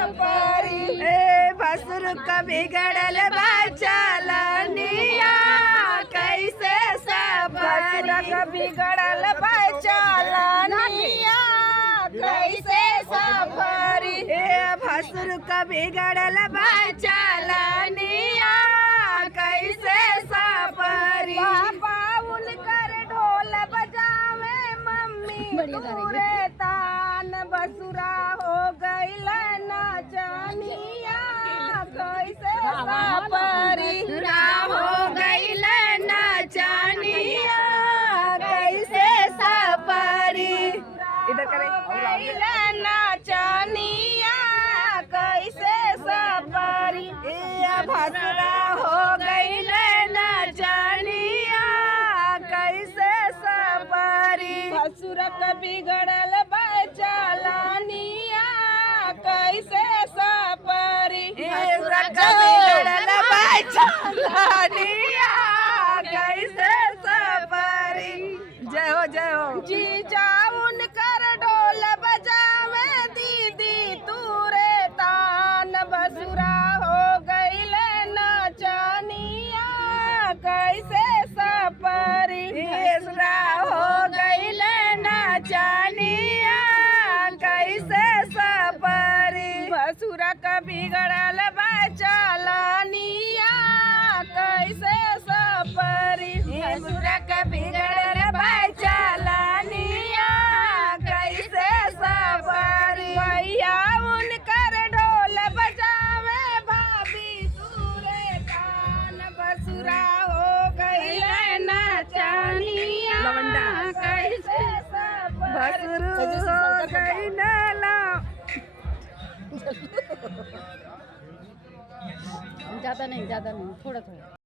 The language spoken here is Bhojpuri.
सफरी। ए भसुर का बिगड़ल बचलनिया कैसे सफरी। भसुर का बिगड़ल बचलनिया कैसे सफरी। ए भसुर का बिगड़ल बचलनिया कैसे सफरी। पापा उनकर ढोल बजावे मम्मी तूरे तान बसुरा हो गईल नाचनिया कैसे सफरी। हो गईल नाचनिया कैसे सफरी। इधर करें नाचनिया कैसे सफरी। भसुरा हो गईल नाचनिया कैसे सफरी। भसुर का बिगड़ल बचलनिया कैसे सफरी। भसुर का बिगड़ल बचलनिया कैसे सफरी। जय हो जय हो। जीजा उनकर ढोल बजावे दीदी तूरे तान बसुरा हो गईल नाचनिया कैसे सफरी। बसुरा हो गईल नाचनिया कैसे सफरी। भसुरा का बिगड़ल बचलनिया कैसे सफरी। भसुरा का बिगड़ल बचलनिया कैसे सफरी। भैया उनकर ढोल बजावे भाभी तूरे तान बसुरा हो गईल नाचनिया कैसे सफरी। भसुर हो गईल ज़्यादा नहीं थोड़ा थोड़ा।